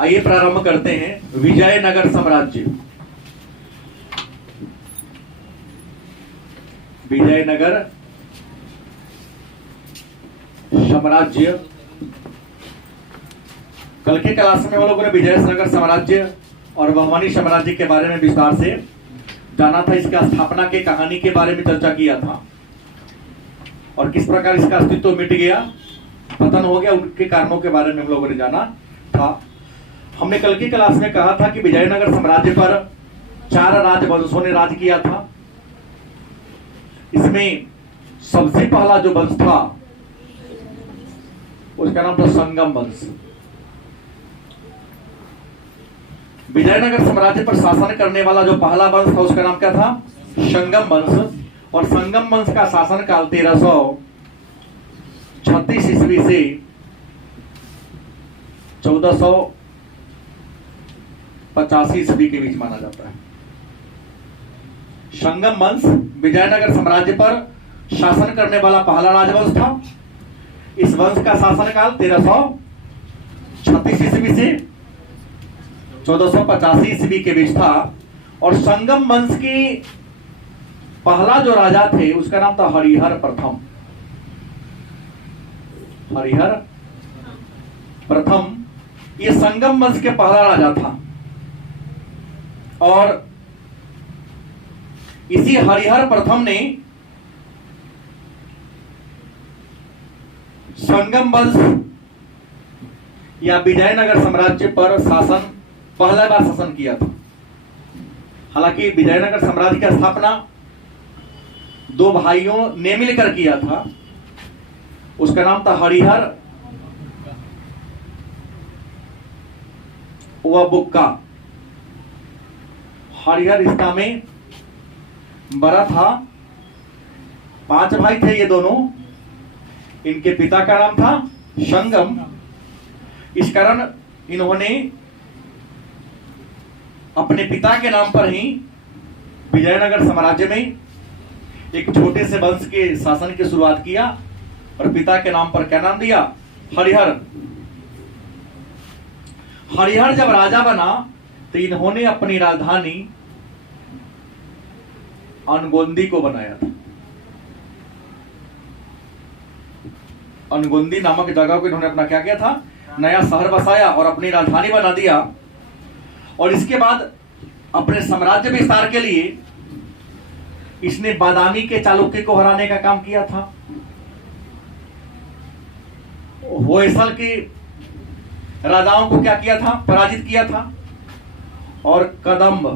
आइए प्रारंभ करते हैं। विजयनगर साम्राज्य। विजयनगर साम्राज्य। कल के क्लास में हम लोगों ने विजयनगर साम्राज्य और बहमनी साम्राज्य के बारे में विस्तार से जाना था। इसका स्थापना के कहानी के बारे में चर्चा किया था और किस प्रकार इसका अस्तित्व मिट गया, पतन हो गया, उनके कारणों के बारे में हम लोगों ने जाना था। हमने कल की क्लास में कहा था कि विजयनगर साम्राज्य पर 4 राजवंशों ने राज किया था। इसमें सबसे पहला जो वंश था उसका नाम था संगम वंश। विजयनगर साम्राज्य पर शासन करने वाला जो पहला वंश था उसका नाम क्या था? संगम वंश। और संगम वंश का शासन काल 1336 ईस्वी से 1485 ईस्वी के बीच माना जाता है। संगम वंश विजयनगर साम्राज्य पर शासन करने वाला पहला राजवंश था। इस वंश का शासनकाल 1336 ईस्वी से 1485 ईस्वी के बीच था। और संगम वंश की पहला जो राजा थे उसका नाम था हरिहर प्रथम। हरिहर प्रथम ये संगम वंश के पहला राजा था। और इसी हरिहर प्रथम ने संगम वंश या विजयनगर साम्राज्य पर शासन पहला बार शासन किया था। हालांकि विजयनगर साम्राज्य की स्थापना 2 भाइयों ने मिलकर किया था। उसका नाम था हरिहर व बुक्का। हरिहर इसका में बड़ा था। 5 भाई थे ये दोनों। इनके पिता का नाम था संगम। इस कारण इन्होंने अपने पिता के नाम पर ही विजयनगर साम्राज्य में एक छोटे से वंश के शासन की शुरुआत किया और पिता के नाम पर क्या नाम दिया? हरिहर। हरिहर जब राजा बना तो इन्होंने अपनी राजधानी अनगोंदी को बनाया था। अनगोंदी नामक जगह को इन्होंने अपना क्या किया था? नया शहर बसाया और अपनी राजधानी बना दिया। और इसके बाद अपने साम्राज्य विस्तार के लिए इसने बादामी के चालुक्य को हराने का काम किया था। होयसल के राजाओं को क्या किया था? पराजित किया था। और कदम्ब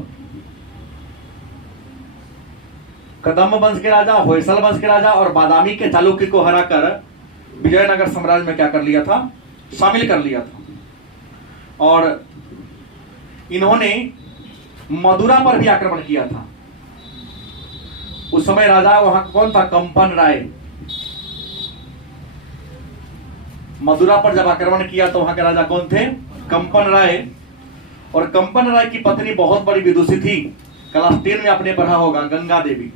वंश के राजा, होयसल वंश के राजा और बादामी के चालुक्य को हराकर विजयनगर साम्राज्य में क्या कर लिया था? शामिल कर लिया था। और इन्होंने मदुरा पर भी आक्रमण किया था। उस समय राजा वहां कौन था? कंपन राय। मदुरा पर जब आक्रमण किया तो वहां के राजा कौन थे? कंपन राय। और कंपन राय की पत्नी बहुत बड़ी विदुषी थी। क्लास 10 में आपने पढ़ा होगा, गंगा देवी।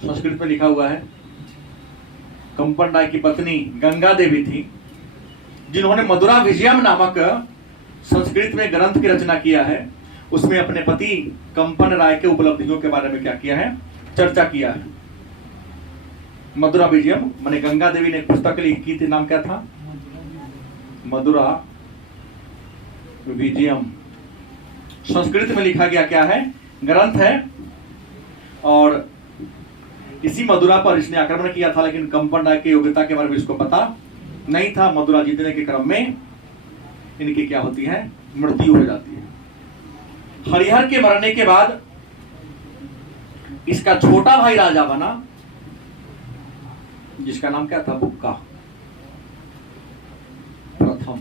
संस्कृत में लिखा हुआ है। कंपन राय की पत्नी गंगा देवी थी, जिन्होंने मदुरा विजयम नामक संस्कृत में ग्रंथ की रचना किया है। उसमें अपने पति कंपन राय के उपलब्धियों के बारे में क्या किया है? चर्चा किया है। मदुरा विजयम माने गंगा देवी ने एक पुस्तक लिखी थी, नाम क्या था? मदुरा विजयम। संस्कृत में लिखा गया क्या है? ग्रंथ है। और इसी मदुरा पर इसने आक्रमण किया था, लेकिन कंपन राय की योग्यता के बारे में इसको पता नहीं था। मदुरा जीतने के क्रम में इनकी क्या होती है? मृत्यु हो जाती है। हरिहर के मरने के बाद इसका छोटा भाई राजा बना, जिसका नाम क्या था? बुक्का प्रथम।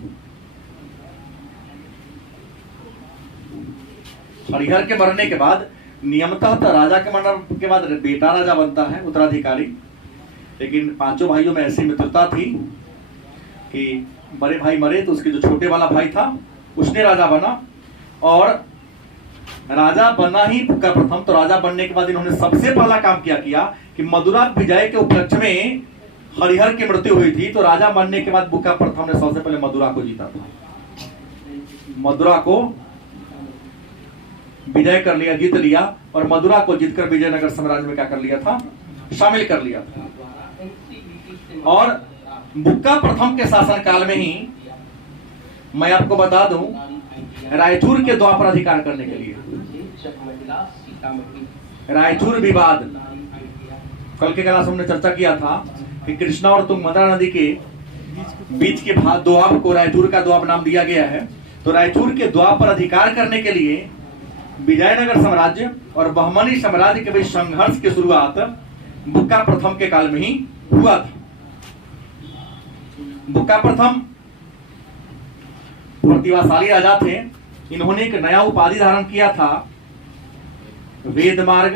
हरिहर के मरने के बाद नियमतः तो राजा के मरने के बाद बेटा राजा बनता है, उत्तराधिकारी। लेकिन 5 भाइयों में ऐसी मित्रता थी कि बड़े भाई मरे तो उसके जो छोटे वाला भाई था उसने राजा बना। और राजा बना ही बुक्का प्रथम। तो राजा बनने के बाद इन्होंने सबसे पहला काम क्या किया कि मदुरा विजय के उपलक्ष्य में हरिहर की मृत्यु हुई थी तो राजा बनने के बाद बुक्का प्रथम ने सबसे पहले मदुरा को जीता था। मदुरा को विजय कर लिया, जीत लिया, और मदुरा को जीतकर विजयनगर साम्राज्य में क्या कर लिया था, शामिल कर लिया था। और बुक्का प्रथम के शासन काल में ही मैं आपको बता दूं, रायचूर के द्वापर अधिकार करने के लिए रायचूर विवाद, कल के क्लास हमने चर्चा किया था कि कृष्णा और तुंगभद्रा नदी के बीच के दोआब को रायचूर का दोआब नाम दिया गया है। तो रायचूर के द्वाब पर अधिकार करने के लिए विजयनगर साम्राज्य और बहमनी साम्राज्य के बीच संघर्ष की शुरुआत बुक्का प्रथम के काल में ही हुआ था। बुक्का प्रथम प्रतिभाशाली राजा थे। इन्होंने एक नया उपाधि धारण किया था, वेदमार्ग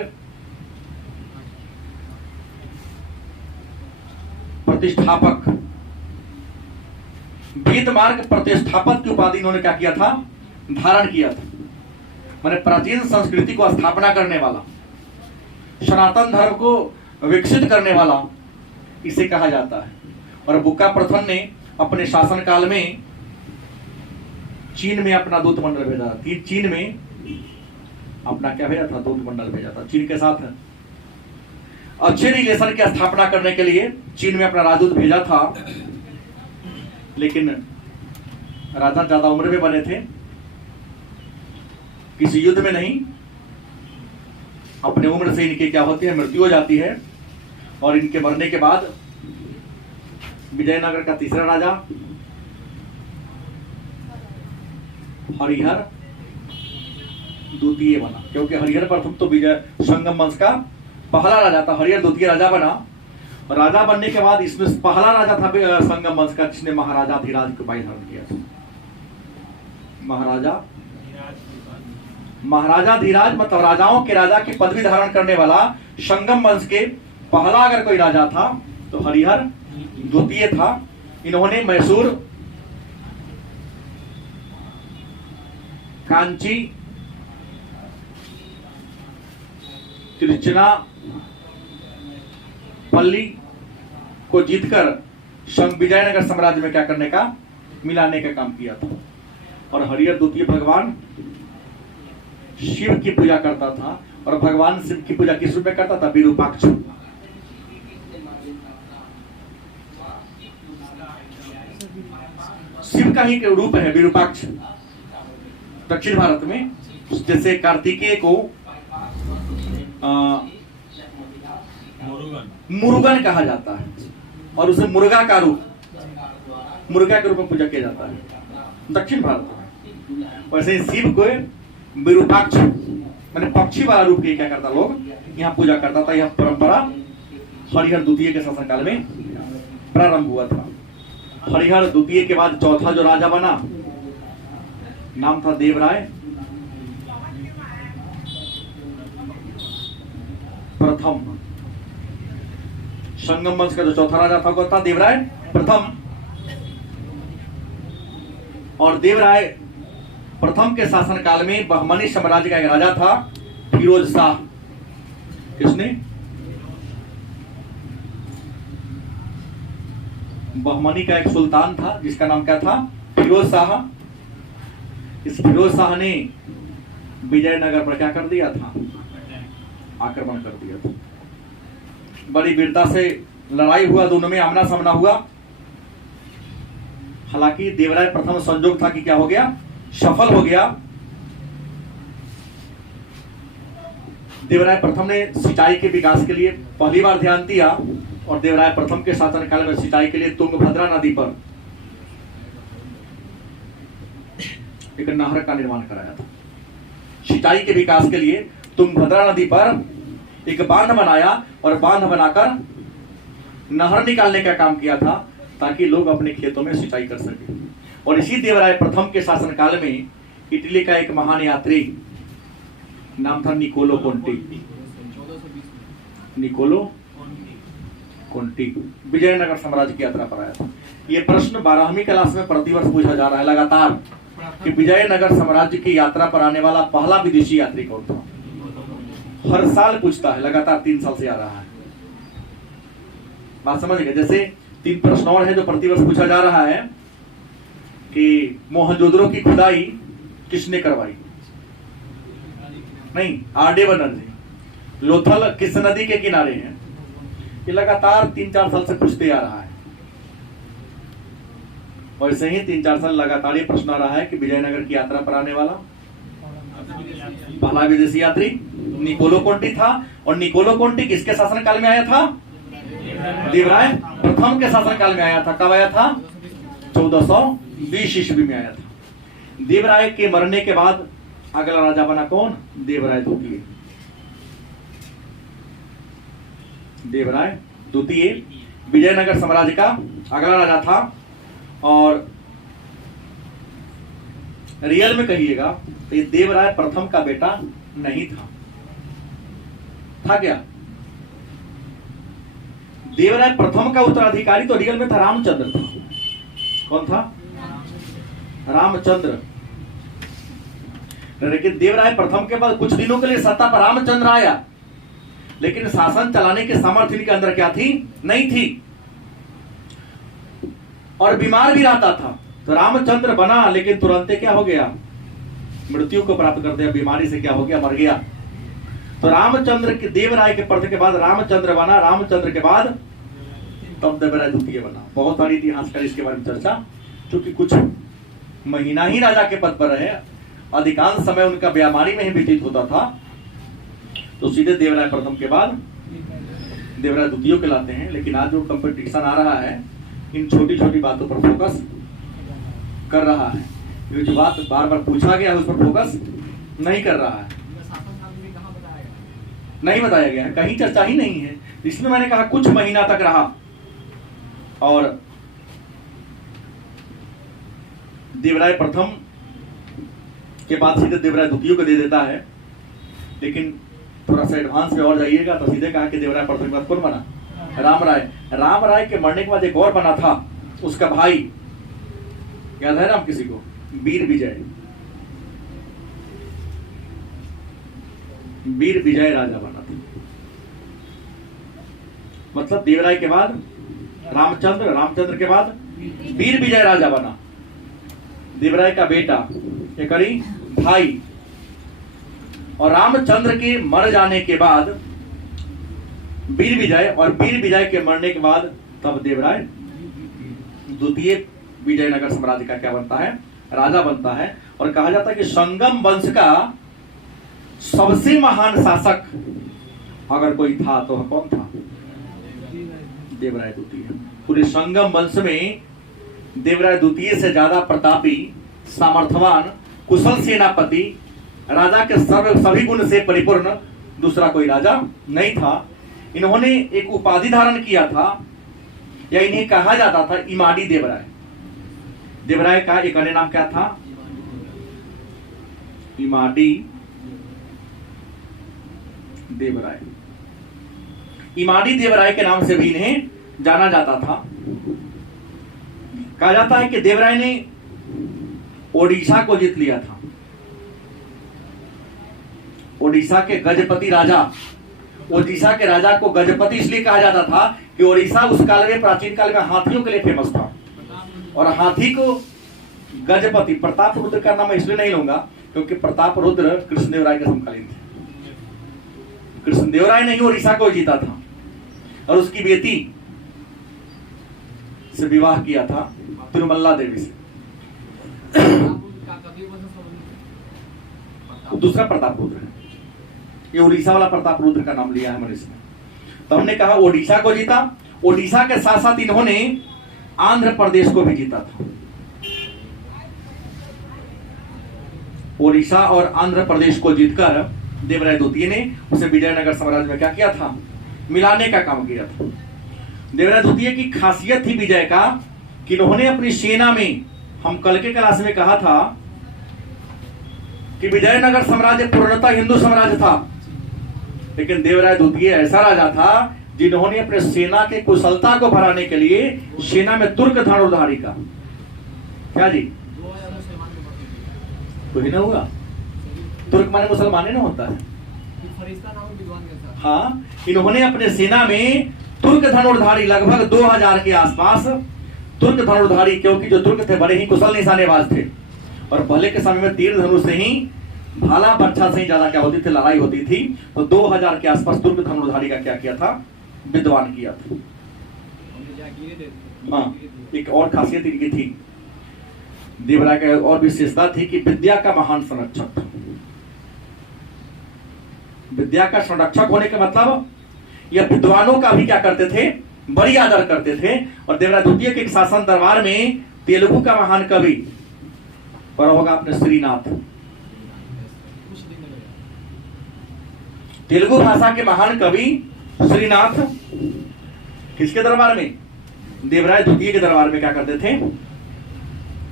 प्रतिष्ठापक। वेदमार्ग प्रतिष्ठापक की उपाधि इन्होंने क्या किया था, धारण किया था। माने प्राचीन संस्कृति को स्थापना करने वाला, सनातन धर्म को विकसित करने वाला इसे कहा जाता है। और बुक्का प्रथम ने अपने शासनकाल में चीन में अपना दूत मंडल भेजा था। चीन में अपना क्या भेजा था, दूत मंडल भेजा था। चीन के साथ अच्छे रिलेशन की स्थापना करने के लिए चीन में अपना राजदूत भेजा था। लेकिन राजा ज्यादा उम्र में बने थे, किसी युद्ध में नहीं, अपने उम्र से इनके क्या होती है, मृत्यु हो जाती है। और इनके मरने के बाद विजयनगर का तीसरा राजा हरिहर द्वितीय बना, क्योंकि हरिहर प्रथम तो विजय संगम वंश का पहला राजा था, हरिहर द्वितीय राजा बना। और राजा बनने के बाद इसमें पहला राजा था संगम वंश का जिसने महाराजाधिराज की उपाधि धारण किया था। महाराजाधिराज मतलब राजाओं के राजा की पदवी धारण करने वाला संगम वंश के पहला अगर कोई राजा था तो हरिहर द्वितीय था। इन्होंने मैसूर, कांची, तिरुचिरापल्ली को जीतकर विजयनगर साम्राज्य में क्या करने का, मिलाने का काम किया था। और हरिहर द्वितीय भगवान शिव की पूजा करता था। और भगवान शिव की पूजा किस रूप में करता था, विरूपाक्ष। शिव का ही रूप है विरूपाक्ष। दक्षिण भारत में जैसे कार्तिकेय को मुरुगन कहा जाता है, और उसे मुर्गा का रूप, मुर्गा के रूप में पूजा किया जाता है दक्षिण भारत में। वैसे शिव को विरूपाक्ष मैंने पक्षी वाला रूप के क्या करता लोग यहाँ पूजा करता था। यह परंपरा हरिहर द्वितीय के शासनकाल में प्रारंभ हुआ था। हरिहर द्वितीय के बाद चौथा जो राजा बना नाम था देवराय प्रथम। संगम वंश का जो चौथा राजा था वो था देवराय प्रथम। और देवराय प्रथम के शासनकाल में बहमनी साम्राज्य का एक राजा था फिरोज शाह। किसने, बहमनी का एक सुल्तान था जिसका नाम क्या था, फिरोज शाह। इस फिरोज शाह ने विजयनगर पर क्या कर दिया था, आक्रमण कर दिया था। बड़ी वीरता से लड़ाई हुआ, दोनों में आमना सामना हुआ। हालांकि देवराय प्रथम संजोग था कि क्या हो गया, सफल हो गया। देवराय प्रथम ने सिंचाई के विकास के लिए पहली बार ध्यान दिया। और देवराय प्रथम के शासनकाल में सिंचाई के लिए तुंगभद्रा नदी पर एक नहर का निर्माण कराया था। सिंचाई के विकास के लिए तुंगभद्रा नदी पर एक बांध बनाया और बांध बनाकर नहर निकालने का काम किया था ताकि लोग अपने खेतों में सिंचाई कर सके। और इसी देवराय प्रथम के शासनकाल में इटली का एक महान यात्री नाम था Niccolo Conti. Niccolo Conti Vijayanagara साम्राज्य की यात्रा पर आया था। यह प्रश्न 12वीं क्लास में प्रतिवर्ष पूछा जा रहा है लगातार कि विजयनगर साम्राज्य की यात्रा पर आने वाला पहला विदेशी यात्री कौन था। हर साल पूछता है, लगातार 3 साल से आ रहा है। बात समझ गए? जैसे 3 प्रश्न और है जो प्रतिवर्ष पूछा जा रहा है कि मोहनजोदड़ो की खुदाई किसने करवाई? नहीं, आरडी बनर्जी। लोथल किस नदी के किनारे है? ये लगातार 3-4 साल से पूछते आ रहा है। वैसे ही 3-4 साल लगातार ये प्रश्न आ रहा है कि विजयनगर की यात्रा पर आने वाला पहला विदेशी यात्री निकोलो कोंटी था। और निकोलो कोंटी किसके शासनकाल में आया था? देवराय प्रथम के शासनकाल में आया था। कब आया था? 1420 ईस्वी में आया था। देवराय के मरने के बाद अगला राजा बना कौन? देवराय द्वितीय। देवराय द्वितीय विजयनगर साम्राज्य का अगला राजा था। और रियल में कहिएगा तो ये देवराय प्रथम का बेटा नहीं था क्या? देवराय प्रथम का उत्तराधिकारी तो रियल में था रामचंद्र था। कौन था? रामचंद्र। लेकिन देवराय प्रथम के बाद कुछ दिनों के लिए सत्ता पर रामचंद्र आया, लेकिन शासन चलाने की सामर्थ्य इनके अंदर क्या थी? नहीं थी। और बीमार भी रहता था। तो रामचंद्र बना, लेकिन तुरंत क्या हो गया? मृत्यु को प्राप्त कर दिया। बीमारी से क्या हो गया? मर गया। तो रामचंद्र के देवराय के पद के बाद रामचंद्र बना। रामचंद्र के बाद तब देवराय द्वितीय बना। बहुत सारी इतिहासकार इसके बारे में चर्चा, क्योंकि कुछ महीना ही राजा के पद पर रहे, अधिकांश समय उनका बीमारी में ही व्यतीत होता था, तो सीधे देवराय प्रथम के बाद देवराय द्वितीय कहलाते हैं। लेकिन आज जो कंपटीशन आ रहा है इन छोटी छोटी बातों पर फोकस कर रहा है। ये जो बात बार बार पूछा गया है उस पर फोकस नहीं कर रहा है, नहीं बताया गया है, कहीं चर्चा ही नहीं है। इसमें मैंने कहा कुछ महीना तक रहा और देवराय प्रथम के बाद सीधे देवराय द्वितीय को दे देता है। लेकिन थोड़ा सा एडवांस में और जाइएगा तो सीधे कहा कि देवराय प्रथम के बाद कौन बना? राम राय। राम राय के मरने के बाद एक और बना था, उसका भाई, याद है नाम किसी को? वीर विजय। वीर विजय राजा बना था। मतलब देवराय के बाद रामचंद्र, रामचंद्र के बाद वीर विजय राजा बना। देवराय का बेटा, ये करी भाई। और रामचंद्र के मर जाने के बाद वीर विजय, और वीर विजय के मरने के बाद तब देवराय द्वितीय विजयनगर साम्राज्य का क्या बनता है? राजा बनता है। और कहा जाता है कि संगम वंश का सबसे महान शासक अगर कोई था तो कौन था? देवराय द्वितीय। पूरे संगम वंश में देवराय द्वितीय से ज्यादा प्रतापी, सामर्थवान, कुशल सेनापति, राजा के सभी गुण से परिपूर्ण दूसरा कोई राजा नहीं था। इन्होंने एक उपाधि धारण किया था, या इन्हें कहा जाता था इमाड़ी देवराय। देवराय का एक अन्य नाम क्या था? इमाड़ी देवराय। इमाड़ी देवराय के नाम से भी इन्हें जाना जाता था। कहा जाता है कि देवराय ने ओडिशा को जीत लिया था। ओडिशा के गजपति राजा, ओडिशा के राजा को गजपति इसलिए कहा जाता था कि ओडिशा उस काल में, प्राचीन काल में हाथियों के लिए फेमस था। और हाथी को गजपति, प्रताप रुद्र का नाम इसलिए नहीं लूंगा क्योंकि प्रताप रुद्र कृष्णदेवराय के समकालीन थे। कृष्णदेवराय ने ही ओडिशा को जीता था और उसकी बेटी से विवाह किया था तिरुमल्ला देवी से। दूसरा प्रताप रुद्र है, ये उड़ीसा वाला प्रताप रुद्र का नाम लिया है मैंने इसमें। तो हमने कहा ओडिशा को जीता। ओडिशा के साथ साथ इन्होंने आंध्र प्रदेश को भी जीता था। ओडिशा और आंध्र प्रदेश को जीतकर देवराय द्वितीय ने उसे विजयनगर साम्राज्य में क्या किया था? मिलाने का काम किया था। देवराय द्वितीय की खासियत थी विजय का कि इन्होंने अपनी सेना में, हम कल के क्लास में कहा था कि विजयनगर साम्राज्य पूर्णतः हिंदू साम्राज्य था, लेकिन देवराय द्वितीय ऐसा राजा था जिन्होंने अपने सेना के कुशलता को बढ़ाने के लिए सेना में तुर्क धनुर्धारी का क्या जी तो ही ना हुआ। तुर्क माने मुसलमान ना होता है। हाँ, इन्होंने अपने सेना में तुर्क तुर्क धनुर्धारी लगभग 2000 के आसपास तुर्क धनुर्धारी, क्योंकि जो तुर्क थे बड़े ही कुशल निशानेबाज थे और पहले के समय में तीर धनुष से ही भाला बर्छा से ही ज्यादा क्या होती थी, लड़ाई होती थी। तो 2000 के आसपास तुर्क धनुर्धारी का क्या किया था, विद्वान किया था। हाँ, एक और खासियत इनकी थी, देवराय का और विशेषता थी कि विद्या का महान संरक्षक था। विद्या का संरक्षक होने का मतलब यह विद्वानों का भी क्या करते थे, बड़ी आदर करते थे। और देवराय द्वितीय के शासन दरबार में तेलुगु का महान कवि पर होगा अपने श्रीनाथ, तेलुगु भाषा के महान कवि श्रीनाथ किसके दरबार में, देवराय द्वितीय के दरबार में क्या करते थे,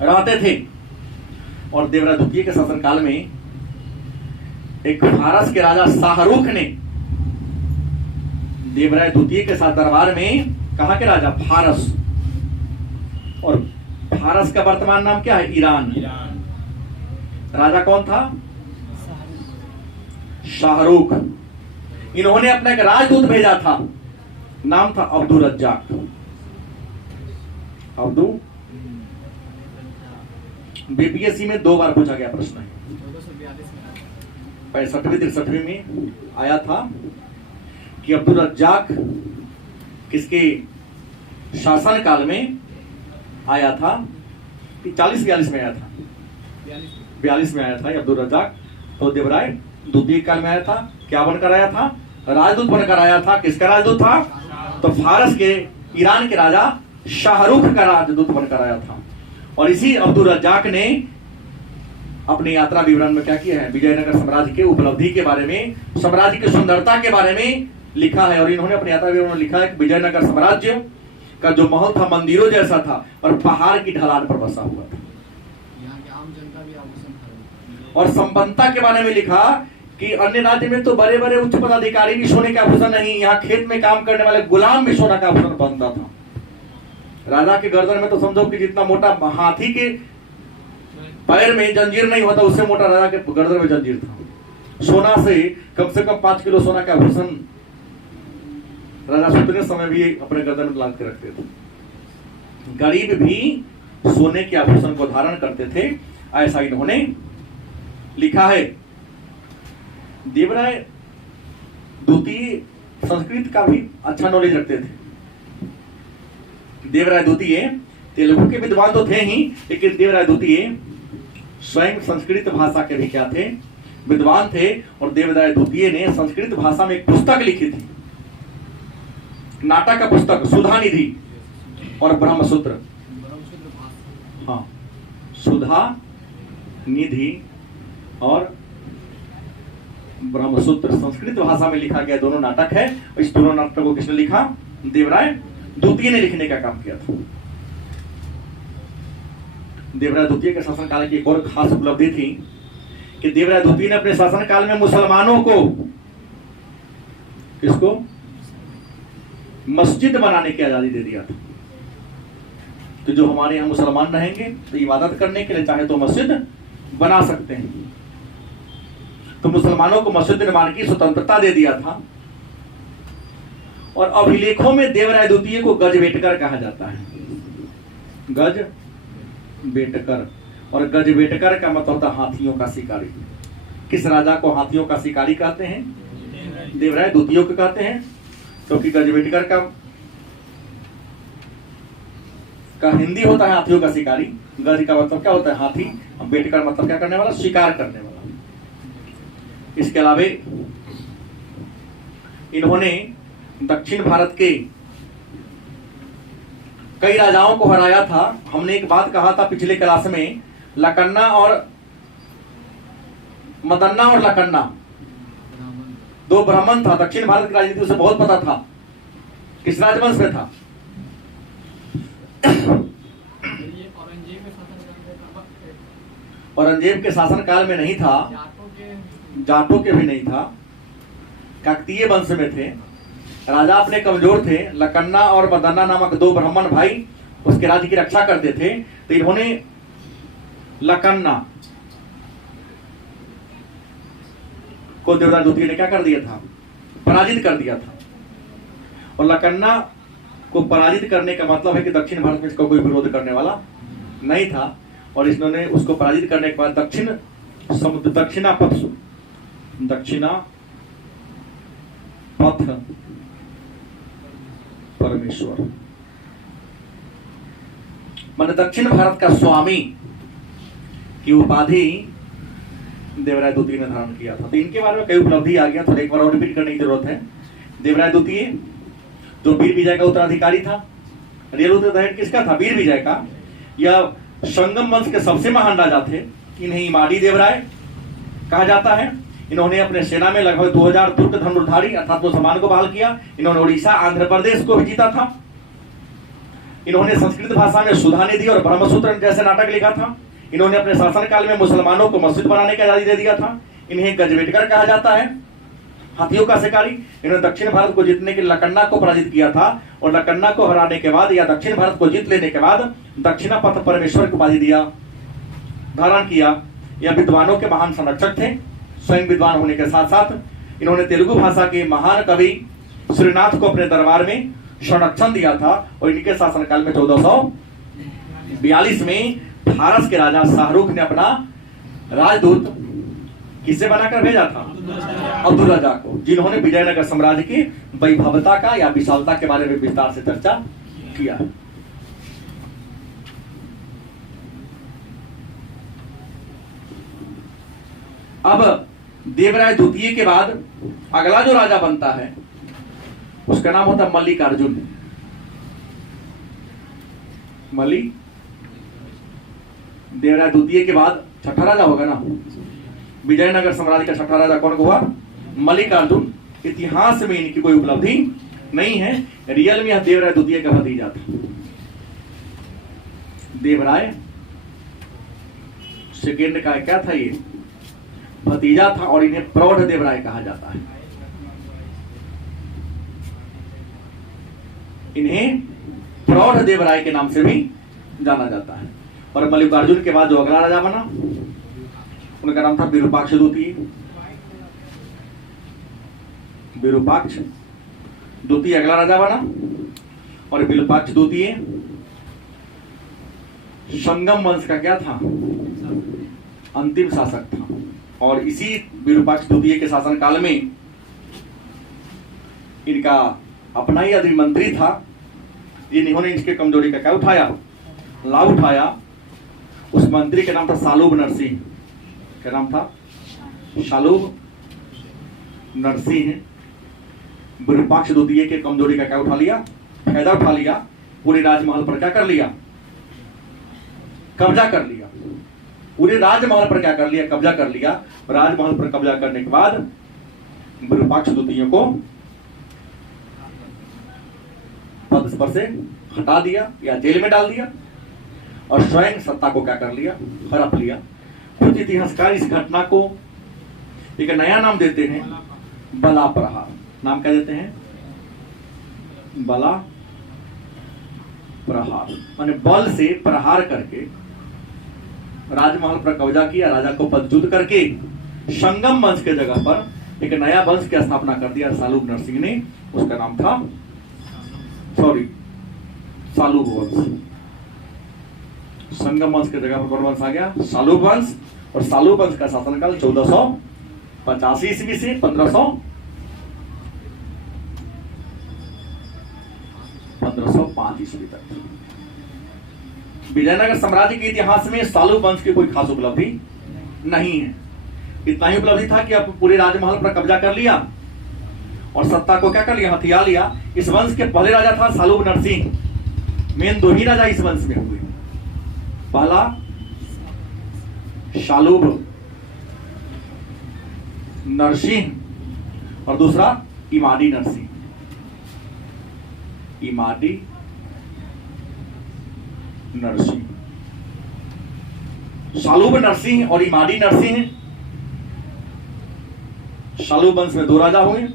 रहते थे। और देवराय द्वितीय के शासनकाल में एक फारस के राजा शाहरुख ने देवराय द्वितीय के साथ दरबार में, कहां के राजा, फारस, और फारस का वर्तमान नाम क्या है, ईरान। राजा कौन था, शाहरुख। इन्होंने अपना एक राजदूत भेजा था, नाम था अब्दुल रज्जाक। अब्दुल बीपीएससी में 2 बार पूछा गया प्रश्न है, 65वीं में आया था कि अब्दुल रज्जाक किसके शासन काल में आया था, 40-42 में आया था, 42 में आया था अब्दुल रज्जाक। तो देवराय द्वितीय काल में आया था, क्या बनकर आया था, राजदूत बनकर आया था। किसका राजदूत था, तो फारस के, ईरान के राजा शाहरुख का राजदूत बनकर आया था। और इसी अब्दुल रज्जाक ने अपनी यात्रा विवरण में क्या किया है, विजयनगर साम्राज्य के उपलब्धि के बारे में, साम्राज्य की सुंदरता के बारे में लिखा है। और इन्होंने अपनी यात्रा विवरण में लिखा है कि विजयनगर साम्राज्य का जो महल था मंदिरों जैसा था और पहाड़ की ढलान पर बसा हुआ था। और संपन्नता के बारे में लिखा कि अन्य राज्य में तो बड़े बड़े उच्च पदाधिकारी भी सोने का आभूषण नहीं, यहाँ खेत में काम करने वाले गुलाम भी सोना का आभूषण पहनता था। राजा के गर्दन में तो समझो कि जितना मोटा हाथी के पैर में जंजीर नहीं होता, उससे मोटा राजा के गर्दन में जंजीर था। सोना से कम 5 किलो सोना का आभूषण राजा सुतने समय भी अपने गर्दन में लाद के रखते थे। गरीब भी सोने के आभूषण को धारण करते थे, ऐसा इन्होंने लिखा है। देवराय द्वितीय संस्कृत का भी अच्छा नॉलेज रखते थे। देवराय द्वितीय तेलुगु के विद्वान तो थे ही, लेकिन देवराय द्वितीय स्वयं संस्कृत भाषा के भी क्या थे, विद्वान थे। और देवराय द्वितीय ने संस्कृत भाषा में एक पुस्तक लिखी थी, नाटक का पुस्तक, सुधा निधि और ब्रह्मसूत्र। हाँ, सुधा निधि और ब्रह्मसूत्र संस्कृत भाषा में लिखा गया दोनों नाटक है। इस दोनों नाटक को किसने लिखा, देवराय द्वितीय ने लिखने का काम किया था। देवराय द्वितीय के शासनकाल की एक और खास उपलब्धि थी कि देवराय द्वितीय ने अपने शासनकाल में मुसलमानों को, किसको, मस्जिद बनाने की आजादी दे दिया था। तो जो हमारे यहाँ मुसलमान रहेंगे तो इबादत करने के लिए चाहे तो मस्जिद बना सकते हैं। तो मुसलमानों को मस्जिद निर्माण की स्वतंत्रता दे दिया था। और अभिलेखों में देवराय द्वितीय को गजबेटकर कहा जाता है, गजबेटकर। और गजबेटकर का मतलब होता हाथियों का शिकारी। किस राजा को हाथियों का शिकारी कहते हैं, देवराय द्वितीय को कहते हैं। क्योंकि गजबेटकर का हिंदी होता है हाथियों का शिकारी। गज का मतलब क्या होता है, हाथी। बेटकर मतलब क्या करने वाला, शिकार करने वाला। इसके अलावा इन्होंने दक्षिण भारत के कई राजाओं को हराया था। हमने एक बात कहा था पिछले क्लास में, लकन्ना और मदन्ना और लकन्ना 2 ब्राह्मण था। दक्षिण भारत की राजनीति उसे बहुत पता था, किस राजवंश में था। औरंगजेब के शासन काल में नहीं था, जाटों के भी नहीं था, काकतीय वंश में थे। राजा अपने कमजोर थे। लकन्ना और मदन्ना नामक 2 ब्राह्मण भाई उसके राज्य की रक्षा करते थे। तो इन्होंने लकन्ना को देवराय द्वितीय ने क्या कर दिया था, पराजित कर दिया था। और लकन्ना को पराजित करने का मतलब है कि दक्षिण भारत में इसका कोई विरोध करने वाला नहीं था, और इन्होंने उसको पराजित करने के बाद दक्षिणा पथ परमेश्वर माने दक्षिण भारत का स्वामी की उपाधि देवराय द्वितीय ने धारण किया था। तो इनके बारे में कई उपलब्धि आ गया, थोड़ा एक बार और रिपीट करने की जरूरत है। देवराय द्वितीय जो वीर विजय का उत्तराधिकारी था, रियल उत्तराधिकारी किसका था? वीर विजय का। यह संगम वंश के सबसे महान राजा थे। इन्हें इमाड़ी देवराय कहा जाता है। इन्होंने अपने सेना में लगभग 2000 तुर्क धनुर्धारी अर्थात मुसलमान को बहाल किया। इन्होंने उड़ीसा आंध्र प्रदेश को भी जीता था। इन्होंने संस्कृत भाषा में सुधा निधि और ब्रह्मसूत्र जैसे नाटक लिखा था। इन्होंने अपने शासनकाल में मुसलमानों को मस्जिद बनाने की आजादी दे दिया था। इन्हें गजवेटकर कहा जाता है, हाथियों का शिकारी। इन्होंने दक्षिण भारत को जीतने के लकन्ना को पराजित किया था, और लकन्ना को हराने के बाद या दक्षिण भारत को जीत लेने के बाद दक्षिणा पथ परमेश्वर की उपाधि दिया धारण किया। यह विद्वानों के महान संरक्षक थे। स्वयं विद्वान होने के साथ साथ इन्होंने तेलुगु भाषा के महान कवि श्रीनाथ को अपने दरबार में संरक्षण दिया था। और इनके शासनकाल में 1442 में फारस के राजा शाहरुख ने अपना राजदूत किसे बनाकर भेजा था? अब्दुल रजा को, जिन्होंने विजयनगर साम्राज्य की वैभवता का या विशालता के बारे में विस्तार से चर्चा किया। अब देवराय द्वितीय के बाद अगला जो राजा बनता है उसका नाम होता है मल्लिकार्जुन। देवराय द्वितीय के बाद छठा राजा होगा ना, विजयनगर साम्राज्य का छठा राजा कौन हुआ? मल्लिकार्जुन। इतिहास में इनकी कोई उपलब्धि नहीं है, रियल में यह देवराय द्वितीय का भतीजा था। देवराय सेकेंड का क्या था? ये भतीजा था, और इन्हें प्रौढ़ देवराय कहा जाता है। इन्हें प्रौढ़ देवराय के नाम से भी जाना जाता है। और मल्लिकार्जुन के बाद जो अगला राजा बना उनका नाम था विरूपाक्ष द्वितीय। विरूपाक्ष द्वितीय अगला राजा बना, और विरूपाक्ष द्वितीय संगम वंश का क्या था? अंतिम शासक था। और इसी विरूपाक्ष द्वितीय के शासनकाल में इनका अपना ही अधिक मंत्री था। इन्होंने इसके कमजोरी का क्या उठाया? लाभ उठाया। उस मंत्री का नाम था सालूब नरसिंह। क्या नाम था? सालूब नरसिंह। विरूपाक्ष द्वितीय के कमजोरी का क्या उठा लिया? फायदा उठा लिया। पूरे राजमहल पर क्या कर लिया? कब्जा कर लिया। पूरे राजमहल पर क्या कर लिया? कब्जा कर लिया। राजमहल पर कब्जा करने के बाद विरूपाक्ष द्वितीय को पद पर से हटा दिया या जेल में डाल दिया, और स्वयं सत्ता को क्या कर लिया? हड़प लिया। कुछ इतिहासकार इस घटना को एक नया नाम देते हैं, बला प्रहार। नाम क्या देते हैं? बला प्रहार। माने बल से प्रहार करके राजमहल पर कब्जा किया, राजा को पदच्युत करके संगम वंश के जगह पर एक नया वंश की स्थापना कर दिया सालूब नरसिंह ने। उसका नाम था सालूब वंश। संगम वंश के जगह पर कौन वंश आ गया? सालूब वंश। और सालूब वंश का शासनकाल 1485 ईस्वी से 1505 ईस्वी तक। विजयनगर साम्राज्य के इतिहास में सालूब वंश की कोई खास उपलब्धि नहीं है। इतना ही उपलब्धि था कि अब पूरे राजमहल पर कब्जा कर लिया और सत्ता को क्या कर लिया? हथिया लिया। इस वंश के पहले राजा था सालूब नरसिंह। मेन दो ही राजा इस वंश में हुए, पहला सालूब नरसिंह और दूसरा इमाड़ी नरसिंह। इमाड़ी नरसिंह, सालूब नरसिंह और इमाड़ी नरसिंह। सालूब वंश में दो राजा हुए।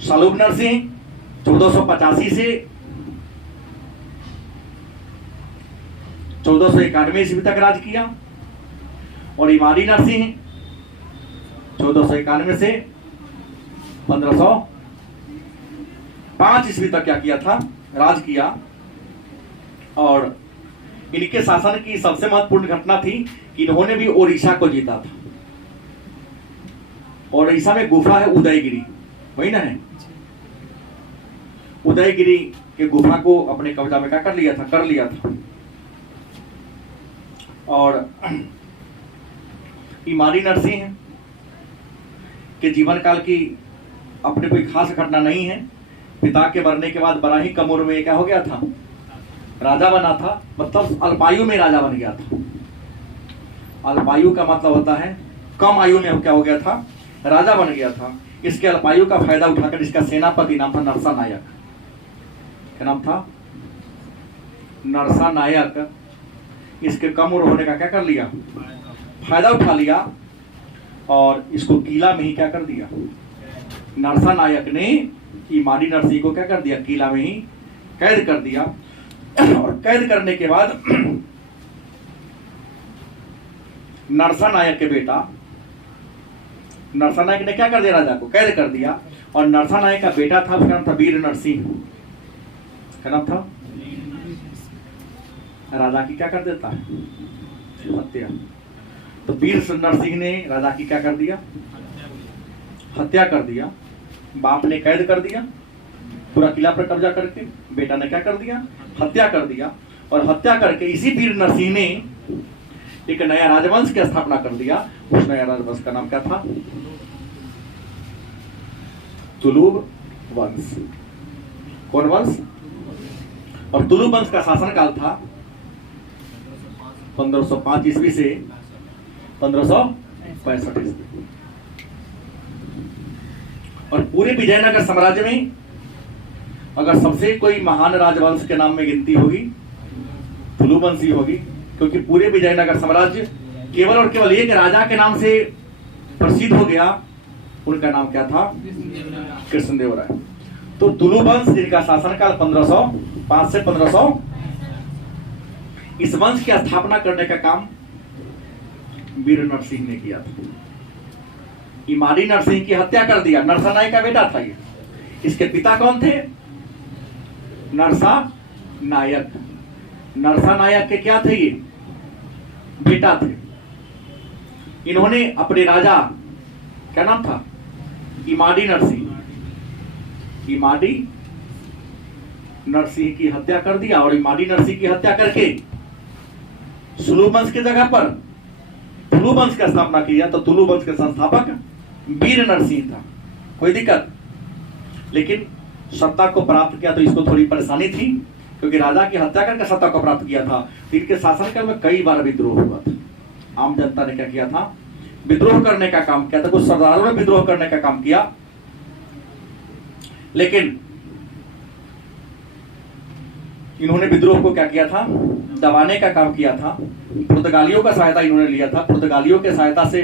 सालूब नरसिंह 1485 से 1491 ईस्वी तक राज किया, और इमाड़ी नरसिंह 1491 से 1505 ईस्वी तक क्या किया था? राज किया और इनके शासन की सबसे महत्वपूर्ण घटना थी कि इन्होंने भी ओडिशा को जीता था। ओडिशा में गुफा है उदयगिरी, वही ना है, उदयगिरी के गुफा को अपने कब्जा में क्या कर लिया था। और इमारी नरसिंह के जीवन काल की अपने कोई खास घटना नहीं है। पिता के मरने के बाद बड़ा ही कम उम्र में क्या हो गया था, राजा बना था, मतलब अल्पायु में राजा बन गया था। अल्पायु का मतलब होता है कम आयु में क्या हो गया था, राजा बन गया था। इसके अल्पायु का फायदा उठाकर इसका सेनापति नाम था नरसा नायक। क्या नाम था, नरसा नायक। इसके कम उम्र होने का क्या कर लिया, फायदा उठा लिया और इसको किला में ही क्या कर दिया, नरसा नायक ने इमारी नरसिंह को क्या कर दिया, किला में ही कैद कर दिया। और कैद करने के बाद नरसा नायक के बेटा, नरसा नायक ने क्या कर दिया, राजा को कैद कर दिया। और नरसा नायक का बेटा था, उसका नाम था वीर नरसिंह। क्या नाम था, राजा की क्या कर देता है, हत्या। तो वीर नरसिंह ने राजा की क्या कर दिया, हत्या कर दिया। बाप ने कैद कर दिया पूरा किला पर कब्जा करके, बेटा ने क्या कर दिया, हत्या कर दिया। और हत्या करके इसी वीर नरसिंह ने एक नया राजवंश की स्थापना कर दिया। उस नया राजवंश का नाम क्या था, तुलुब वंश। कौन वंश, और तुलुब वंश का शासनकाल था 1505 ईस्वी से 1565 ईस्वी। और पूरे विजयनगर साम्राज्य में अगर सबसे कोई महान राजवंश के नाम में गिनती होगी, तुलुब वंश ही होगी, क्योंकि पूरे विजयनगर साम्राज्य केवल और केवल एक राजा के नाम से प्रसिद्ध हो गया। उनका नाम क्या था, कृष्णदेवराय। तो तुलुब वंश जिनका शासनकाल 1505 से 1500, इस वंश की स्थापना करने का काम वीर नरसिंह ने किया था। इमारी नरसिंह की हत्या कर दिया, नरसा नायक का बेटा था ये। इसके पिता कौन थे, नरसा नायक। नरसा नायक के क्या थे, ये बेटा थे। इन्होंने अपने राजा, क्या नाम था, इमाडी नरसिंह, इमाडी नरसिंह की हत्या कर दिया। और इमाडी नरसिंह की हत्या करके तुलुब वंश की जगह पर तुलुब वंश का स्थापना किया। तो तुलुब वंश के संस्थापक वीर नरसिंह था। कोई दिक्कत, लेकिन सत्ता को प्राप्त किया तो इसको थोड़ी परेशानी थी, क्योंकि राजा की हत्या करके सत्ता को प्राप्त किया था। इनके शासनकाल में कई बार विद्रोह हुआ था। आम जनता ने क्या किया था, विद्रोह करने का काम किया था। कुछ सरदारों ने विद्रोह करने का काम किया, लेकिन इन्होंने विद्रोह को क्या किया था, दबाने का काम किया था। पुर्तगालियों का सहायता इन्होंने लिया था। पुर्तगालियों के सहायता से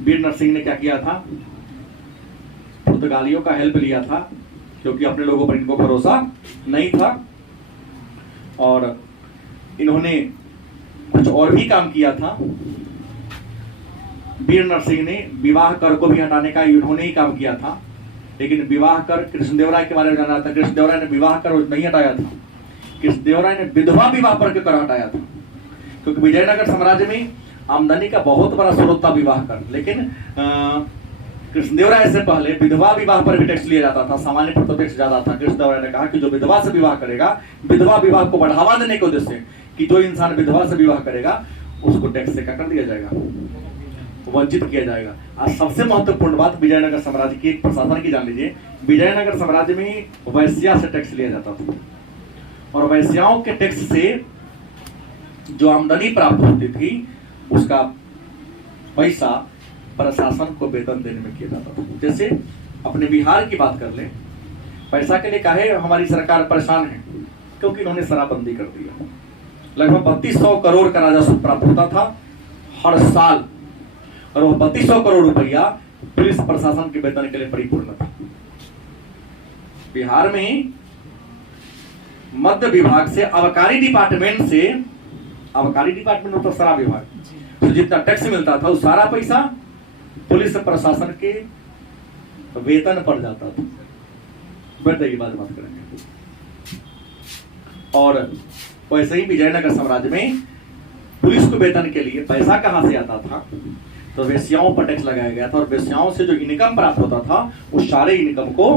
वीर नरसिंह ने क्या किया था, पुर्तगालियों का हेल्प लिया था, क्योंकि अपने लोगों पर इनको भरोसा नहीं था। और इन्होंने कुछ और भी काम किया था। वीर नरसिंह ने विवाह कर को भी हटाने का इन्होंने ही काम किया था। लेकिन विवाह कर, कृष्णदेवराय के बारे में जाना था, कृष्णदेवराय ने विवाह कर नहीं हटाया था। कृष्णदेवराय ने विधवा विवाह पर कर हटाया था, क्योंकि विजयनगर साम्राज्य में आमदनी का बहुत बड़ा स्रोत था विवाह कर। लेकिन कृष्णदेवराय से पहले विधवा विवाह पर भी टैक्स लिया जाता था, सामान्य पर तो टैक्स ज्यादा था। कृष्णदेवराय ने कहा कि जो विधवा से विवाह करेगा, विधवा विवाह को बढ़ावा देने के उद्देश्य से कि जो इंसान विधवा से विवाह करेगा उसको टैक्स से क्या कर दिया जाएगा, वंचित किया जाएगा। आज सबसे महत्वपूर्ण बात विजयनगर साम्राज्य की प्रशासन की जान लीजिए। विजयनगर साम्राज्य में वैश्या से टैक्स लिया जाता था, और वैश्याओं के टैक्स से जो आमदनी प्राप्त होती थी उसका पैसा प्रशासन को वेतन देने में किया जाता था। जैसे अपने बिहार की बात कर ले, पैसा के लिए काहे हमारी सरकार परेशान है, क्योंकि इन्होंने शराबबंदी कर दिया। लगभग 3200 करोड़ का राजस्व प्राप्त होता था हर साल, और वह 3200 करोड़ रुपया पुलिस प्रशासन के वेतन के लिए परिपूर्ण था। बिहार में मध्य विभाग से, आबकारी डिपार्टमेंट से, आबकारी डिपार्टमेंट मतलब शराब विभाग, तो जितना टैक्स मिलता था वो सारा पैसा पुलिस प्रशासन के वेतन पर जाता था। बैठ जाइए, बात करेंगे। और वैसे ही विजयनगर साम्राज्य में पुलिस को वेतन के लिए पैसा कहाँ से आता था, तो वेश्याओं पर टैक्स लगाया गया था और वेश्याओं से जो इनकम प्राप्त होता था उस सारे इनकम को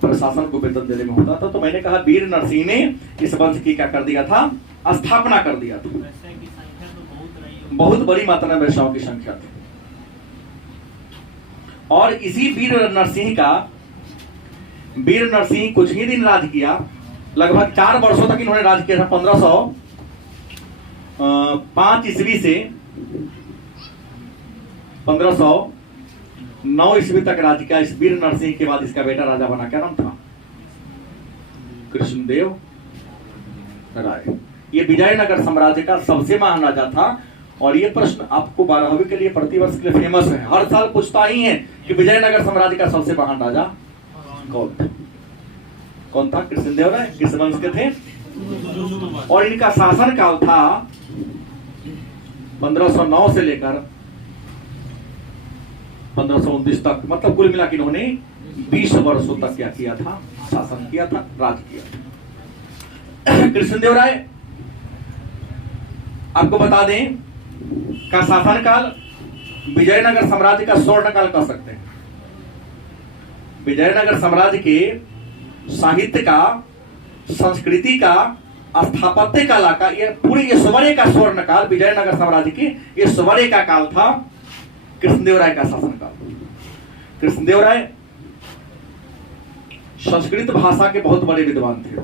प्रशासन को वेतन देने में होता था। तो मैंने कहा वीर नरसिंह ने इस वंश की क्या कर दिया था, स्थापना कर दिया था। बहुत बड़ी मात्रा में वेश्याओं की संख्या थी और इसी वीर नरसिंह कुछ ही दिन राज किया, लगभग 4 वर्षों तक इन्होंने राज किया था। 1505 ईस्वी से 1509 ईस्वी तक राज किया। इस वीर नरसिंह के बाद इसका बेटा राजा बना, क्या नाम था, कृष्णदेव राय। ये विजयनगर साम्राज्य का सबसे महान राजा था और ये प्रश्न आपको 12वीं के लिए प्रतिवर्ष के लिए फेमस है, हर साल पूछता ही है कि विजयनगर साम्राज्य का सबसे महान राजा कौन था? कृष्णदेव राय। किस वंश के थे? और इनका शासन काल था 1509 से लेकर 1529 तक, मतलब कुल मिला के इन्होंने 20 वर्षों तक क्या किया था, शासन किया था, राज किया था। कृष्णदेव राय आपको बता दें का शासनकाल विजयनगर साम्राज्य का स्वर्णकाल कह सकते हैं। विजयनगर साम्राज्य के साहित्य का, संस्कृति का, स्थापत्य कला का, ये पूरे स्वर्ण का स्वर्णकाल विजयनगर साम्राज्य के ये स्वर्ण का काल था कृष्णदेव राय का शासनकाल। कृष्णदेव राय संस्कृत भाषा के बहुत बड़े विद्वान थे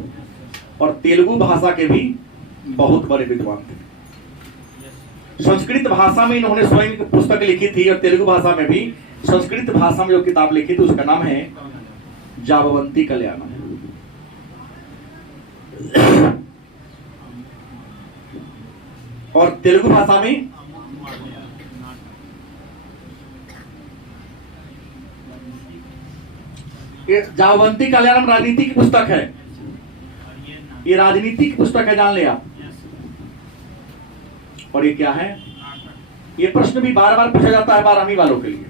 और तेलुगु भाषा के भी बहुत बड़े विद्वान थे। संस्कृत भाषा में इन्होंने स्वयं पुस्तक लिखी थी और तेलुगु भाषा में भी। संस्कृत भाषा में जो किताब लिखी थी उसका नाम है जाबवंती कल्याणम। और तेलुगु भाषा में जाबवंती कल्याणम राजनीति की पुस्तक है, ये राजनीति की पुस्तक है, जान ले आप। और ये क्या है, ये प्रश्न भी बार बार पूछा जाता है 12वीं वालों के लिए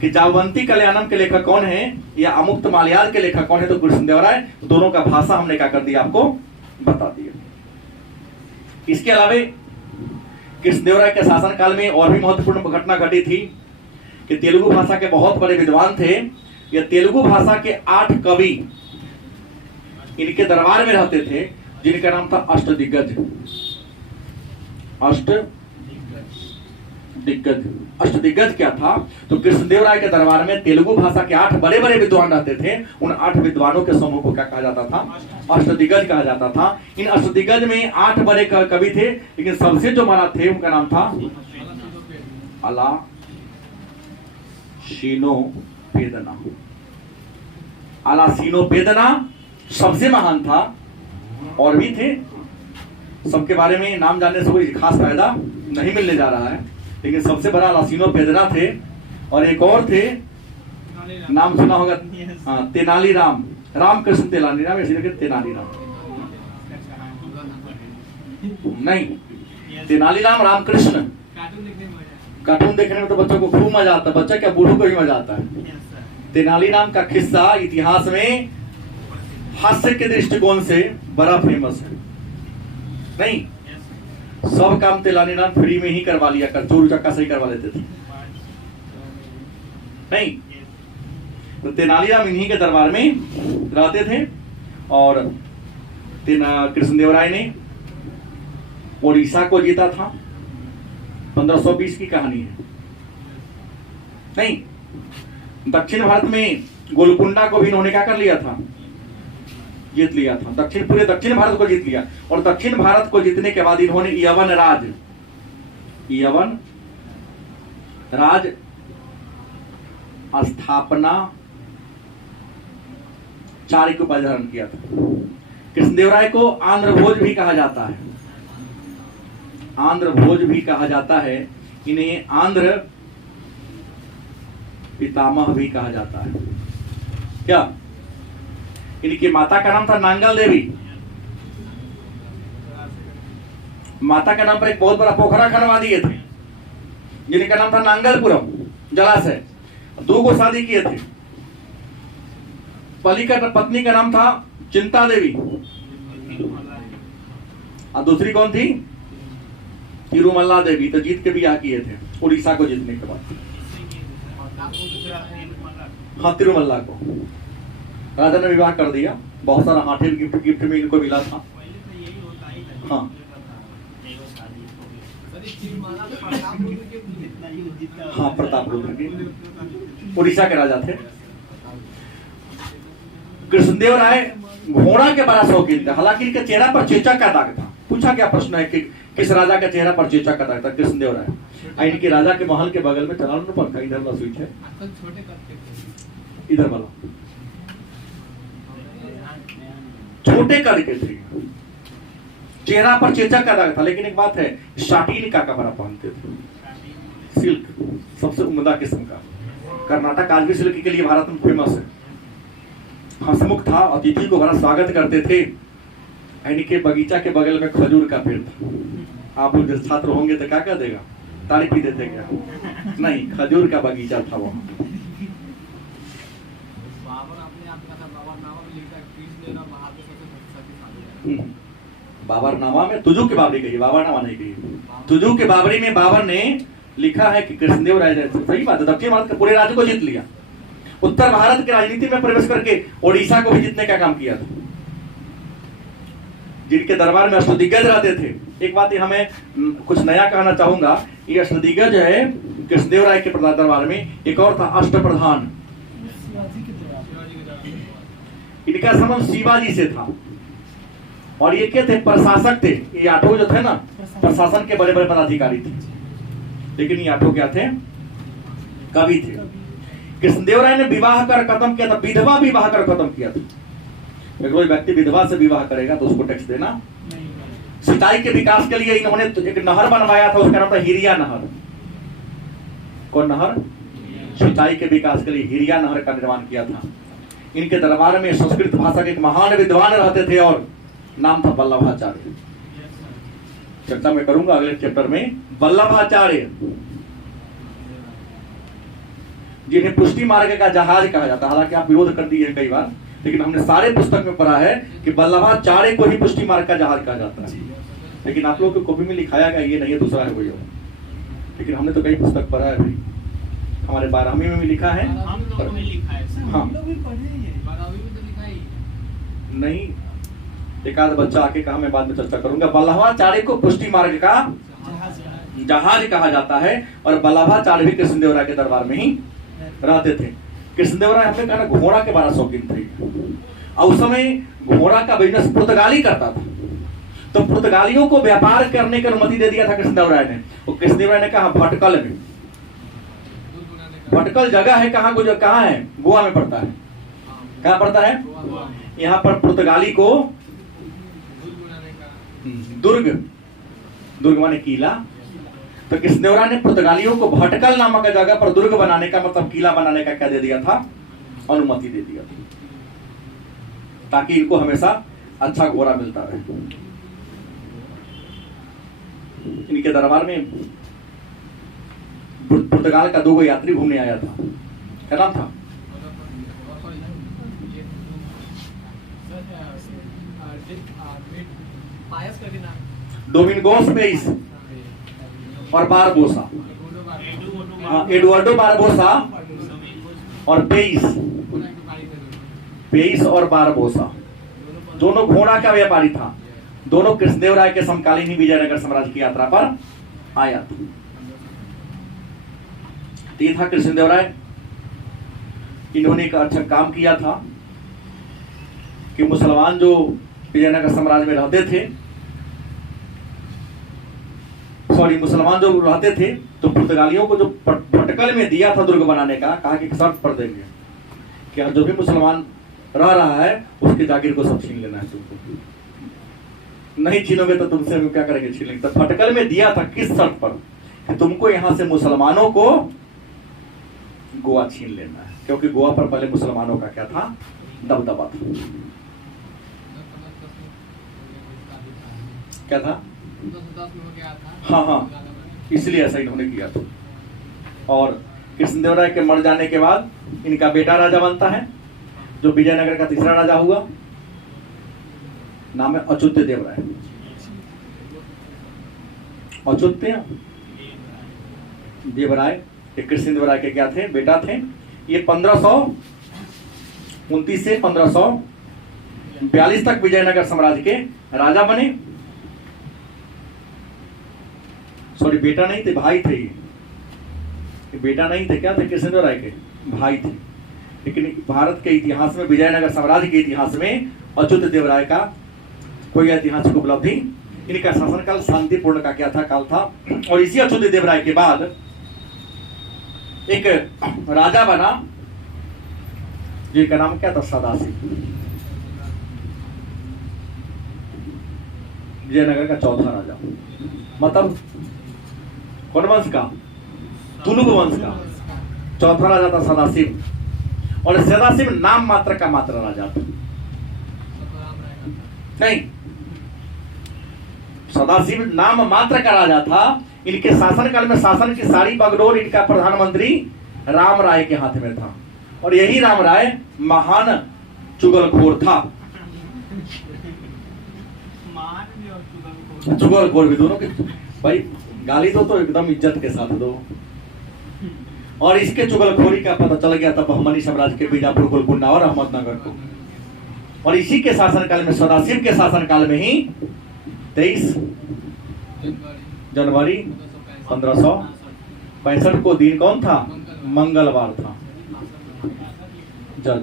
कि जाबवंती कल्याणम के लेखक कौन है या अमुक्त मालयाल के लेखक कौन है, तो कृष्णदेव राय। दोनों का भाषा हमने क्या कर दिया, आपको बता दिया। इसके अलावे कृष्णदेव राय के शासनकाल में और भी महत्वपूर्ण घटना घटी थी कि तेलुगु भाषा के बहुत बड़े विद्वान थे। ये तेलुगु भाषा के 8 कवि इनके दरबार में रहते थे, जिनका नाम था अष्टदिग्गज। अष्टदिग्गज क्या था, तो कृष्णदेव राय के दरबार में तेलुगु भाषा के 8 बड़े बड़े विद्वान रहते थे। उन 8 विद्वानों के समूह को क्या कहा जाता था, अष्टदिग्गज कहा जाता था। इन अष्टदिग्गज में 8 बड़े कवि थे, लेकिन सबसे जो बड़ा थे उनका नाम था अलासीनोपेदना। अलासीनोपेदना सबसे महान था। और भी थे, सबके बारे में नाम जानने से कोई खास फायदा नहीं मिलने जा रहा है, लेकिन सबसे बड़ा अलासीनोपेदना थे। और एक और थे, नाम सुना होगा, तेनालीराम, रामकृष्ण तेनालीराम, इसलिए तेनालीराम नहीं, तेनालीराम रामकृष्ण। कार्टून देखने में तो बच्चों को खूब मजा आता है, बच्चा क्या बूढ़ों को भी मजा आता है। तेनालीराम का किस्सा इतिहास में हास्य के दृष्टिकोण से बड़ा फेमस है। नहीं, सब काम तेनालीराम फ्री में ही करवा लिया कर, चोर चक्का से ही करवा लेते थे। नहीं, तो तेनालीराम इन्हीं के दरबार में रहते थे। और कृष्णदेव राय ने उड़ीसा को जीता था, 1520 की कहानी है। नहीं, दक्षिण भारत में गोलकुंडा को भी इन्होंने क्या कर लिया था, जीत लिया था। पूरे दक्षिण भारत को जीत लिया। और दक्षिण भारत को जीतने के बाद इन्होंने यवन राज स्थापना चार्य को धारण किया था। कृष्णदेव राय को आंध्र भोज भी कहा जाता है, आंध्र भोज भी कहा जाता है। इन्हें आंध्र पितामह भी कहा जाता है। क्या, इनकी माता का नाम था नांगल देवी। माता के नाम पर एक बहुत बड़ा पोखरा खनवा दिए थे, जिनका नाम था नांगलपुरम जलाशय। 2 को शादी किए थे। पत्नी का नाम था चिंता देवी और दूसरी कौन थी? तिरुमल्ला देवी। तो जीत के ब्याह किए थे उड़ीसा को जीतने के बाद। हाँ, तिरुमल्ला को राजा ने विवाह कर दिया। बहुत सारा हाथी गिफ्ट में इनको मिला था। हाँ हाँ, प्रताप रुद्र के उड़ीसा के राजा थे। कृष्णदेव राय घोड़ा के बड़ा शौकीन थे। हालांकि इनके चेहरा पर चेचक का दाग था। पूछा क्या प्रश्न है कि किस राजा के चेहरा पर चेचक का दाग था? कृष्णदेव राय। इनके राजा के महल के बगल में चला पंखा इधर वाला स्विच है, इधर वाला छोटे करके थे। चेहरा पर चेचक का दाग था। लेकिन एक बात है, शाटीन का कपड़ा पहनते थे, सिल्क, सबसे उम्दा किस्म का। कर्नाटक आज भी सिल्क के लिए भारत में फेमस है। हंसमुख था, अतिथि को बड़ा स्वागत करते थे। इनके बगीचा के बगल में खजूर का पेड़ था। आप लोग छात्र होंगे तो क्या कह देगा, तारीफ ही देते क्या? नहीं, खजूर का बगीचा था वहां। बाबरनामा में तुजू के बाबरी कही, बाबरनामा नहीं कही। तुजू के बाबरी में बाबर ने लिखा है कि कृष्णदेव राय, सही बात है, दक्षिण भारत के पूरे राज्य को जीत लिया। उत्तर भारत की राजनीति में प्रवेश करके ओडिशा को भी जीतने का काम किया था। जिनके दरबार में अष्टदिग्गज रहते थे। एक बात हमें कुछ नया कहना चाहूंगा, ये अष्टदिग्गज है कृष्णदेव राय के दरबार में। एक और था अष्टप्रधान, इनका संबंध शिवाजी से था। और ये क्या थे? प्रशासक थे। ये आठों जो थे ना, प्रशासन के बड़े बड़े पदाधिकारी थे। लेकिन ये आठों क्या थे? कवि थे। कृष्णदेव राय ने विवाह कर खत्म किया था, विधवा विवाह कर खत्म किया था। कोई व्यक्ति विधवा से विवाह करेगा तो उसको टैक्स देना। सिंचाई के विकास के लिए इन्होंने एक नहर बनवाया था, उसका नाम था हिरिया नहर। कौन नहर? सिंचाई के विकास के लिए हिरिया नहर का निर्माण किया था। इनके दरबार में संस्कृत भाषा के एक महान विद्वान रहते थे और नाम था वल्लभाचार्य। चर्चा में करूंगा अगले चैप्टर में। वल्लभाचार्य, जिन्हें पुष्टि मार्ग का जहाज कहा जाता है। हालांकि आप विरोध कर दिए कई बार, लेकिन हमने सारे पुस्तक में पढ़ा है कि वल्लभाचार्य को ही पुष्टि मार्ग का जहाज कहा जाता है। लेकिन आप लोगों की कॉपी में लिखाया गया ये नहीं है, दूसरा है कोई और। लेकिन हमने तो कई पुस्तक पढ़ा है भाई। हमारे 12वीं में भी लिखा है। हाँ नहीं, एक आध बच्चा आके कहा, मैं बाद में चर्चा करूंगा। वल्लभाचार्य को पुष्टि मार्ग का जहाज कहा जाता है। और वल्लभाचार्य भी कृष्णदेव राय के दरबार में ही रहते थे। कृष्णदेव राय हमने कहा घोड़ा के बड़ा शौकीन थे। और उस समय घोड़ा का बिजनेस पुर्तगाली करता था। तो पुर्तगालियों को व्यापार करने की अनुमति दे दिया था कृष्णदेव राय ने। तो कृष्णदेव राय ने कहा भटकल में, भटकल जगह है कहाँ को, कहाँ है? गोवा में पड़ता है। कहाँ पड़ता है? यहाँ पर पुर्तगाली को दुर्ग, दुर्ग माने किला। तो कृष्णदेव राय ने पुर्तगालियों को भटकल नामक जगह पर दुर्ग बनाने का, मतलब किला बनाने का क्या दे दिया था? अनुमति दे दिया था, ताकि इनको हमेशा अच्छा घोड़ा मिलता रहे। इनके दरबार में पुर्तगाल का 2 यात्री घूमने आया था। क्या नाम था? डोमिंगोस पेइस और बारबोसा। एडवर्डो बारबोसा और पेइस, पेइस और बारबोसा दोनों घोड़ा का व्यापारी था। दोनों कृष्णदेव राय के समकालीन ही विजयनगर साम्राज्य की यात्रा पर आया था। ये था कृष्णदेव राय। इन्होंने एक अच्छा काम किया था कि मुसलमान जो विजयनगर साम्राज्य में रहते थे, मुसलमान जो रहते थे, तो पुर्तगालियों को जो भटकल में दिया था दुर्ग बनाने का, कहा कि शर्त पर देंगे कि जो भी मुसलमान रह रहा है उसके जागीर को सब छीन लेना है। तुमको नहीं छीनोगे तो तुमसे हम क्या करेंगे? छीन लेंगे। तो भटकल में दिया था किस शर्त पर? कि तुमको यहाँ से मुसलमानों को गोवा छीन लेना है, क्योंकि गोवा पर पहले मुसलमानों का क्या था? दबदबा था। क्या था? हाँ हाँ, इसलिए ऐसा इन्होंने किया था। और कृष्णदेव राय के मर जाने के बाद इनका बेटा राजा बनता है, जो विजयनगर का तीसरा राजा हुआ। नाम है अच्युत देव राय। अच्युत्य देवराय, कृष्ण देवराय के क्या थे? बेटा थे। ये 1529 से 1542 तक विजयनगर साम्राज्य के राजा बने। सॉरी, बेटा नहीं थे, भाई थे। ये बेटा नहीं थे, क्या थे? कृष्ण देवराय के भाई थे। लेकिन भारत के इतिहास में, विजयनगर साम्राज्य के इतिहास में अच्युत देवराय का कोई ऐतिहासिक उपलब्धि, इनका शासनकाल शांतिपूर्ण का क्या था? काल था। और इसी अच्युत देवराय के बाद एक राजा बना जिनका नाम क्या था? सदाशिव। विजयनगर का चौथा राजा, मतलब कौन वंश का? तुलुक वंश का चौथा राजा था सदाशिव। और सदाशिव नाम मात्र का मात्र राजा था। नहीं, सदाशिव नाम मात्र का राजा था। इनके शासनकाल में शासन की सारी बागडोर इनका प्रधानमंत्री राम राय के हाथ में था। और यही राम राय महान चुगलखोर था। चुगलखोर भी दोनों के भाई, गाली दो तो एकदम इज्जत के साथ दो। और इसके चुगलखोरी का पता चल गया था बहमनी साम्राज्य के बीजापुर, गोलकुंडा और अहमदनगर को। और इसी के शासनकाल में, सदाशिव के शासनकाल में ही 23 जनवरी 1565 को दिन कौन था? मंगलवार था। जा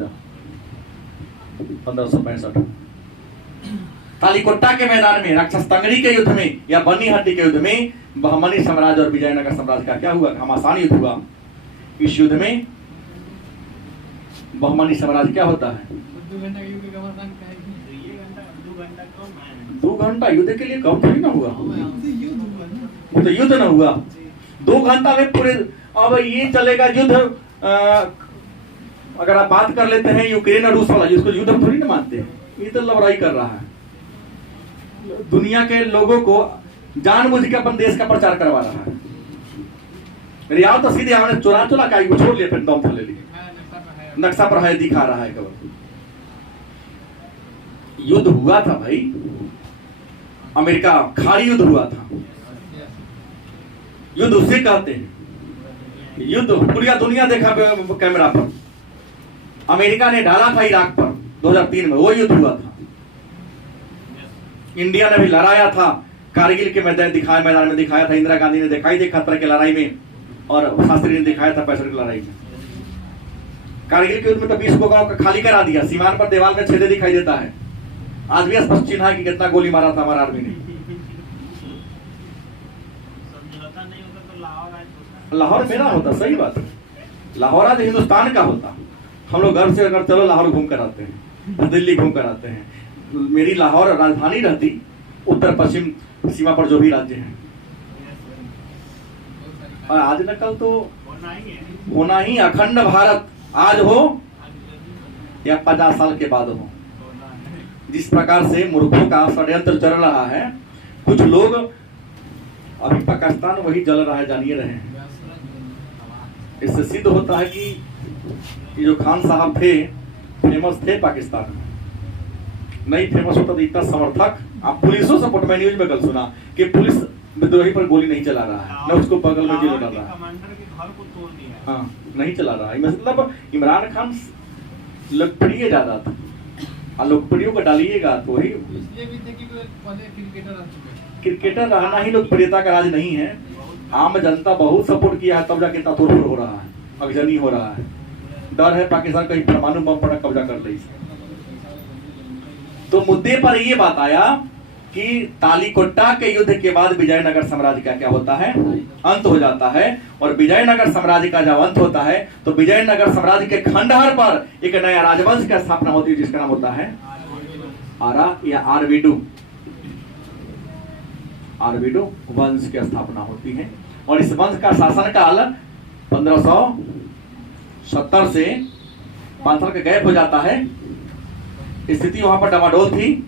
1565 तालीकोट्टा के मैदान में, राक्षसतंगड़ी के युद्ध में या बनीहट्टी के युद्ध में बहमनी साम्राज्य और विजयनगर साम्राज्य का क्या हुआ? घमासान युद्ध हुआ। इस युद्ध में बहमनी साम्राज्य क्या होता है? 2 घंटा युद्ध के लिए कम थोड़ी ना हुआ। वो तो युद्ध ना हुआ 2 घंटा में पूरे। अब ये चलेगा युद्ध, अगर आप बात कर लेते हैं यूक्रेन और रूस वाला, जिसको युद्ध हम थोड़ी ना मानते हैं, ये तो लड़ाई कर रहा है। दुनिया के लोगों को जानबूझ के अपन देश का प्रचार करवा रहा है। रियाव तो सीधे हमने चुरा का छोड़ लिया, फिर दम ले लिए, नक्शा पर है दिखा रहा है केवल। युद्ध हुआ था भाई, अमेरिका खाड़ी युद्ध हुआ था। युद्ध उसे कहते हैं, युद्ध पूरी दुनिया देखा कैमरा पर। अमेरिका ने डाला था इराक पर 2003 में, वो युद्ध हुआ था। इंडिया ने भी लड़ाया था, कारगिल के मैदान में दिखाया था। इंदिरा गांधी ने दिखाई थी खतरे की लड़ाई में, और शास्त्री ने दिखाया था 65 की लड़ाई में। कारगिल के युद्ध में तो 20 को गांव का खाली करा दिया, सीमान पर दीवार में छेदे दिखाई देता है। आज भी स्पष्ट चिन्ह है कि कितना गोली मारा था हमारा आर्मी ने। लाहौर मेरा होता, सही बात है। लाहौर आज हिंदुस्तान का होता। हम लोग घर से अगर चलो लाहौर घूम कर आते हैं, दिल्ली घूम कर आते हैं। मेरी लाहौर राजधानी रहती, उत्तर पश्चिम सीमा पर जो भी राज्य हैं। और आज न कल तो होना ही, अखंड भारत आज हो या 50 साल के बाद हो। जिस प्रकार से मूर्खों का षड्यंत्र चल रहा है, कुछ लोग अभी पाकिस्तान वही जल रहा है, जानिए रहे हैं। इससे सिद्ध होता है कि ये जो खान साहब थे, फेमस थे पाकिस्तान में। नहीं फेमस होता तो इतना समर्थक, आप पुलिसों सपोर्ट, मैं न्यूज में कल सुना कि पुलिस विद्रोही पर गोली नहीं चला रहा है, न उसको बगल में जेल डाल रहा है। हाँ, नहीं चला रहा है। मतलब इमरान खान लोकप्रिय ज्यादा था, और लोकप्रिय को डालिएगा तो वही क्रिकेटर रहना ही लोकप्रियता का राज नहीं है। आम जनता बहुत सपोर्ट किया है, तब जाके इतना तोड़ हो रहा है, अगजनी हो रहा है। डर है पाकिस्तान कहीं परमाणु बम पड़ा कब्जा कर ले। तो मुद्दे पर ये बात आया कि तालीकोट्टा के युद्ध के बाद विजयनगर साम्राज्य का क्या होता है? अंत हो जाता है। और विजयनगर साम्राज्य का जब अंत होता है तो विजयनगर साम्राज्य के खंडहर पर एक नया राजवंश की स्थापना होती है, जिसका नाम होता है आरा या आरवीडो वंश की स्थापना होती है। और इस वंश का शासनकाल 1570 से 5 साल का गैप हो जाता है। स्थिति वहां पर डमाडोल थी।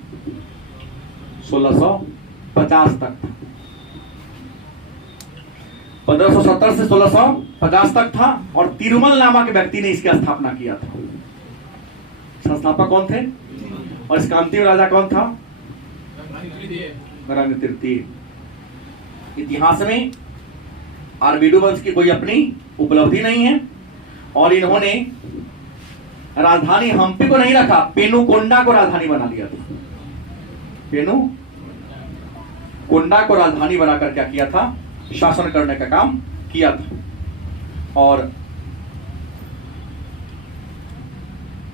1650 तक, 1570 से 1650 तक था। और तिरुमल नामक व्यक्ति ने इसकी स्थापना किया था। संस्थापक कौन थे और इसका अंतिम राजा कौन था? रंग तृतीय। इतिहास में आरबीडू वंश की कोई अपनी उपलब्धि नहीं है। और इन्होंने राजधानी हम्पी को नहीं रखा, पेनुकोंडा को राजधानी बना लिया था। पेनुकोंडा को राजधानी बनाकर क्या किया था, शासन करने का काम किया था। और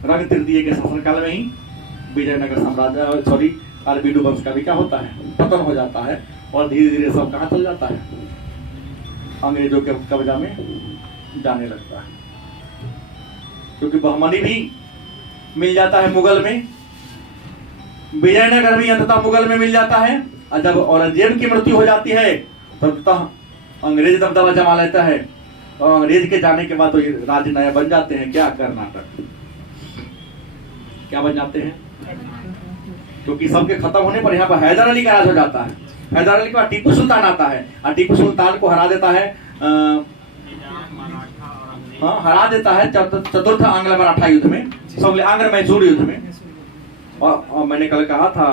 रंग तृतीय के शासनकाल में ही विजयनगर साम्राज्य आरबीडू वंश का भी क्या होता है, पतन हो जाता है। और धीरे धीरे सब कहां चल जाता है, अंग्रेजों के कब्जा में जाने लगता है। क्योंकि बहमनी भी मिल जाता है मुगल में, विजयनगर भी अंततः मुगल में मिल जाता है। और जब औरंगजेब की मृत्यु हो जाती है तब अंग्रेज दबदबा जमा लेता है। और अंग्रेज के जाने के बाद तो ये राज्य नया बन जाते हैं, क्या कर्नाटक, क्या बन जाते हैं। क्योंकि सबके खत्म होने पर यहाँ पर हैदर अली का राज हो जाता है। हैदर अली के बाद टीपू सुल्तान आता है और टीपू सुल्तान को हरा देता है, हरा देता है चतुर्थ आंग्ल मराठा युद्ध में, आंग्ल मैसूर युद्ध में। और मैंने कल कहा था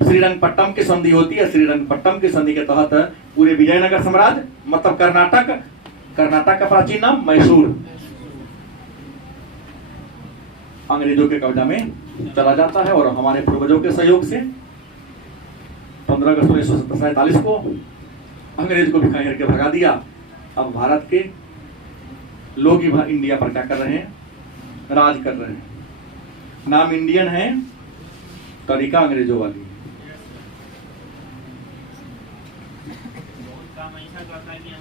श्रीरंगपट्टम की संधि होती है। श्रीरंगपट्टम की संधि के तहत पूरे विजयनगर साम्राज्य, मतलब कर्नाटक का प्राचीन नाम मैसूर, अंग्रेजों के कब्जा में चला जाता है। और हमारे पूर्वजों के सहयोग से 15 अगस्त 1947 को अंग्रेज को भिखारी करके भगा दिया। अब भारत के लोग ही इंडिया पर क्या कर रहे हैं, राज कर रहे हैं। नाम इंडियन है, तरीका अंग्रेजों वाली। काम ऐसा करता है कि हम